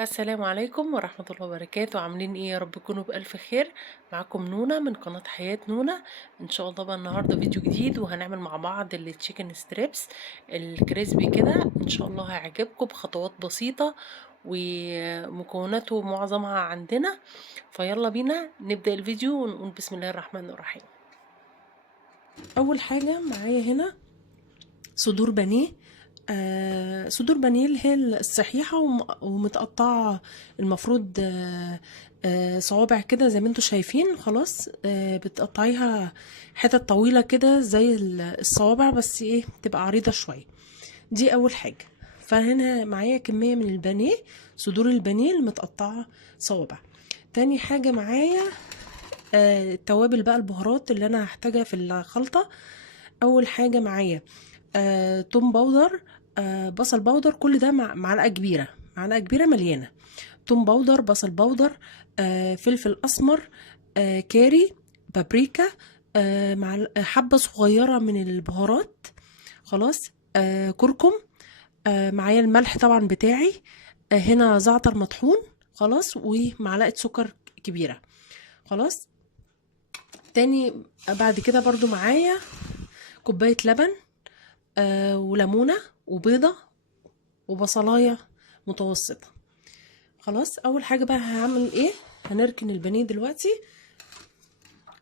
السلام عليكم ورحمة الله وبركاته، عاملين ايه؟ يا رب تكونوا بألف خير. معاكم نونا من قناة حياة نونا. ان شاء الله بقى النهاردة فيديو جديد، وهنعمل مع بعض التشيكن ستريبس الكريسبي كده. ان شاء الله هيعجبكم بخطوات بسيطة، ومكوناته معظمها عندنا. فيلا بينا نبدأ الفيديو ونقول بسم الله الرحمن الرحيم. اول حاجة معايا هنا صدور بانيه. صدور بانيه اللي هي الصحيحة ومتقطعة. المفروض صوابع كده زي ما انتوا شايفين. خلاص بتقطعيها حتت طويلة كده زي الصوابع، بس ايه تبقى عريضة شوية. دي اول حاجة. فهنا معايا كمية من البانيه، صدور البانيه المتقطعة صوابع. تاني حاجة معايا التوابل بقى، البهارات اللي انا هحتاجها في الخلطة. اول حاجة معايا توم باودر، بصل باودر، كل ده معلقة كبيرة، معلقة كبيرة مليانة. توم باودر، بصل باودر، فلفل اسمر، كاري، بابريكا، حبة صغيرة من البهارات. خلاص. كركم. معايا الملح طبعا بتاعي. هنا زعتر مطحون. خلاص، ومعلقة سكر كبيرة. خلاص. تاني بعد كده برضو معايا كوباية لبن، وليمونة، وبيضة، وبصلاية متوسطة. خلاص. اول حاجة بقى هعمل ايه؟ هنركن البانيه دلوقتي.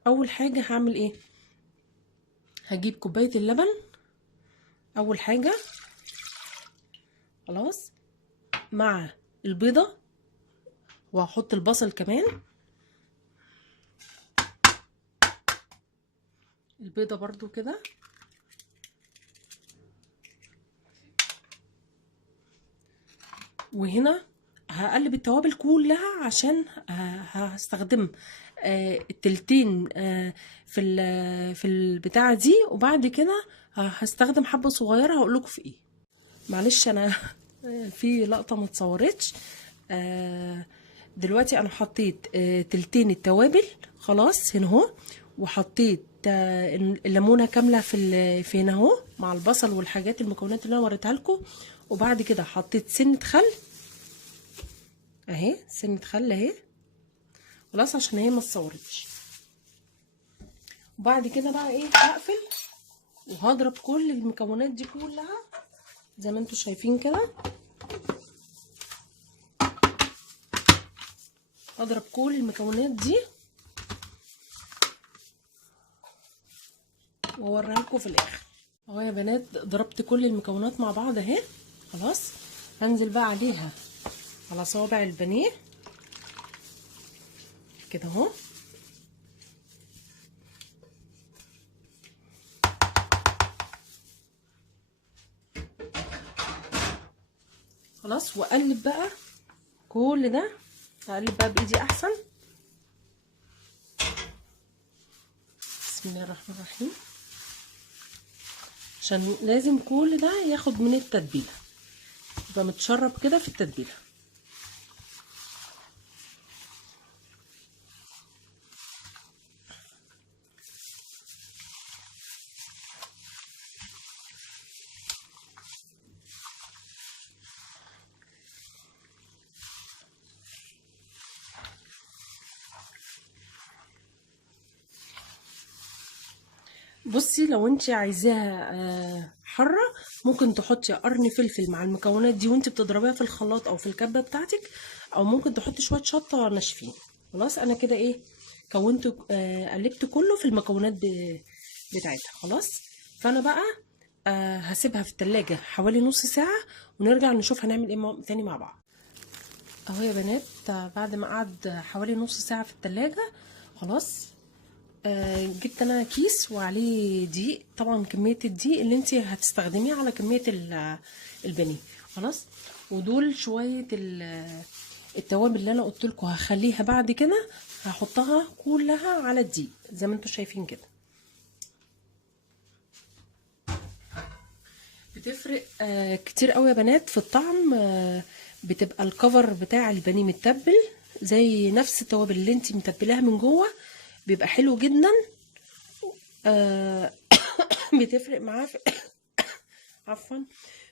اول حاجة هعمل ايه؟ هجيب كوباية اللبن اول حاجة. خلاص. مع البيضة، وهحط البصل كمان. البيضة برضو كده. وهنا هقلب التوابل كلها عشان هستخدم التلتين في البتاعة دي. وبعد كده هستخدم حبة صغيرة هقول لكم في ايه. معلش انا في لقطة ما اتصورتش. دلوقتي انا حطيت تلتين التوابل. خلاص هنا اهو. وحطيت الليمونه كامله في هنا اهو مع البصل والحاجات المكونات اللي انا وريتها لكم. وبعد كده حطيت سنه خل اهي، سنه خل اهي. خلاص عشان هي ما اتصورتش. وبعد كده بقى ايه، هقفل وهضرب كل المكونات دي كلها زي ما انتوا شايفين كده. هضرب كل المكونات دي واوريها لكم في الاخر. اهو يا بنات ضربت كل المكونات مع بعض اهي. خلاص. هنزل بقى عليها على صوابع البانيه كده اهو. خلاص. واقلب بقى كل ده. هقلب بقى بايدي احسن. بسم الله الرحمن الرحيم. عشان لازم كل ده ياخد من التتبيله، يبقى متشرب كده في التتبيله. بصي لو انت عايزاها حاره، ممكن تحطي قرن فلفل مع المكونات دي وانت بتضربيها في الخلاط او في الكبه بتاعتك، او ممكن تحطي شويه شطه ناشفين. خلاص. انا كده ايه، كونت قلبت كله في المكونات بتاعتها. خلاص. فانا بقى هسيبها في التلاجة حوالي نص ساعة، ونرجع نشوف هنعمل ايه تاني مع بعض. اهو يا بنات بعد ما قعد حوالي نص ساعة في التلاجة. خلاص. جبت انا كيس وعليه دقيق، طبعا كمية الدقيق اللي انت هتستخدميه على كمية البانيه. خلاص. ودول شوية التوابل اللي انا قلت لكم هخليها بعد كده هحطها كلها على الدقيق زي ما انتم شايفين كده. بتفرق كتير قوي يا بنات في الطعم. بتبقى الكفر بتاع البانيه متبل زي نفس التوابل اللي انت متبلاها من جوه، بيبقى حلو جدا. آه، بتفرق معاه في عفوا.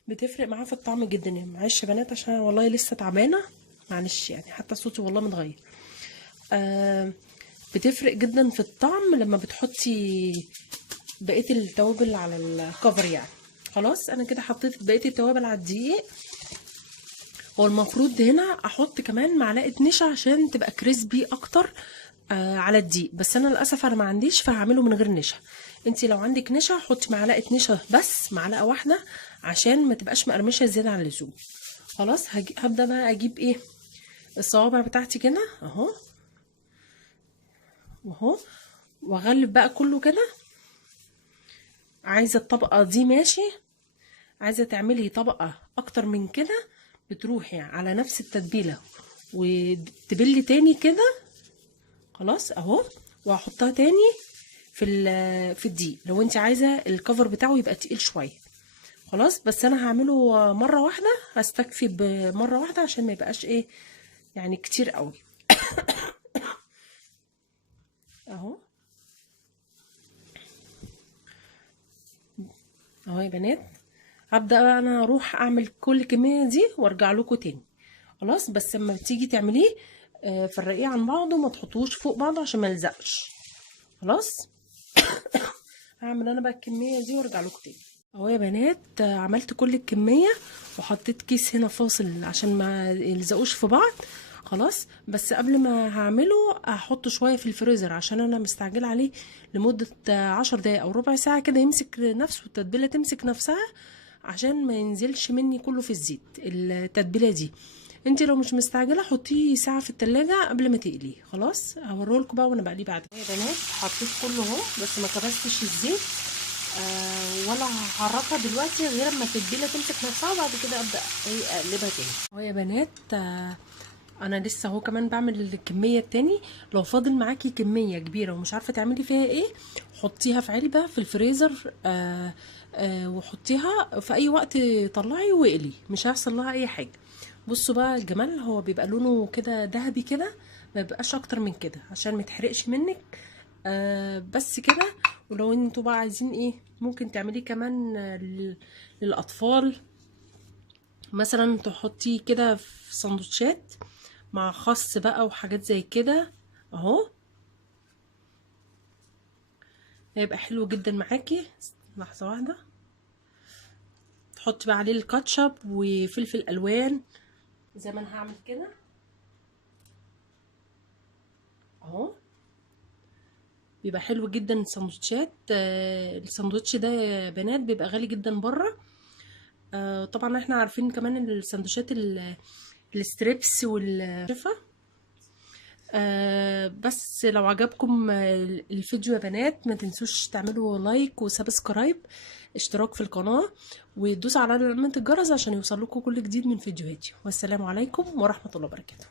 بتفرق معاه في الطعم جدا. يعني معلش يا بنات عشان والله لسه تعبانه. معلش يعني حتى صوتي والله متغير. بتفرق جدا في الطعم لما بتحطي بقيه التوابل على الكفر يعني. خلاص انا كده حطيت بقيه التوابل على الدقيق. هو المفروض هنا احط كمان معلقه نشا عشان تبقى كريسبي اكتر على الدقيق، بس انا للاسف انا ما عنديش فهعمله من غير نشا. انتي لو عندك نشا حطي معلقه نشا، بس معلقه واحده عشان ما تبقاش مقرمشه زياده عن اللزوم. خلاص هبدا بقى اجيب ايه الصوابع بتاعتي كده اهو واهو، واغلب بقى كله كده. عايزه الطبقه دي ماشي، عايزه تعملي طبقه اكتر من كده بتروحي على نفس التتبيله وتبلي تاني كده. خلاص اهو، وهحطها تاني في الدقيق لو انت عايزه الكفر بتاعه يبقى تقيل شويه. خلاص بس انا هعمله مره واحده، هستكفي بمره واحده عشان ما يبقاش ايه يعني كتير قوي. اهو اهو يا بنات، هبدا بقى انا اروح اعمل كل الكميه دي وارجع لكم تاني. خلاص بس لما تيجي تعمليه فرقيه عن بعضه وما تحطوش فوق بعضه عشان ما يلزقش. خلاص هعمل انا بقى الكميه دي وارجع لكم تاني. اهو يا بنات عملت كل الكميه وحطيت كيس هنا فاصل عشان ما يلزقوش في بعض. خلاص بس قبل ما هعمله هحطه شويه في الفريزر عشان انا مستعجله عليه لمده 10 دقايق او ربع ساعه كده يمسك نفسه والتتبيله تمسك نفسها عشان ما ينزلش مني كله في الزيت التتبيله دي. انت لو مش مستعجله حطيه ساعه في التلاجة قبل ما تقليه. خلاص هوريهولكوا بقى وانا بقليه بعد يا بنات. حطيت كله اهو بس ما كبستش الزيت ولا هحركها دلوقتي غير اما التتبيله تمسك نفسها، وبعد كده ابدا اقلبها تاني. اهو يا بنات انا لسه اهو كمان بعمل الكميه التاني. لو فاضل معاكي كميه كبيره ومش عارفه تعملي فيها ايه حطيها في علبه في الفريزر وحطيها في اي وقت طلعي واقلي مش هيحصل لها اي حاجه. بصوا بقى الجمال، هو بيبقى لونه كده ذهبي كده، ما بيبقاش اكتر من كده عشان ما يتحرقش منك. بس كده. ولو انتوا بقى عايزين ايه ممكن تعمليه كمان للاطفال مثلا، تحطيه كده في سندوتشات مع خس بقى وحاجات زي كده اهو، هيبقى حلو جدا معاكي. لحظه واحده، تحطي بقى عليه الكاتشب وفلفل الوان زي ما انا هعمل كده اهو، بيبقى حلو جدا السندوتشات. الساندوتش ده يا بنات بيبقى غالي جدا بره. طبعا احنا عارفين كمان السندوتشات الستريبس والشفا. بس لو عجبكم الفيديو يا بنات ما تنسوش تعملوا لايك وسبسكرايب، اشتراك في القناة، وتدوسوا على علامة الجرس عشان يوصل لكم كل جديد من فيديوهاتي. والسلام عليكم ورحمة الله وبركاته.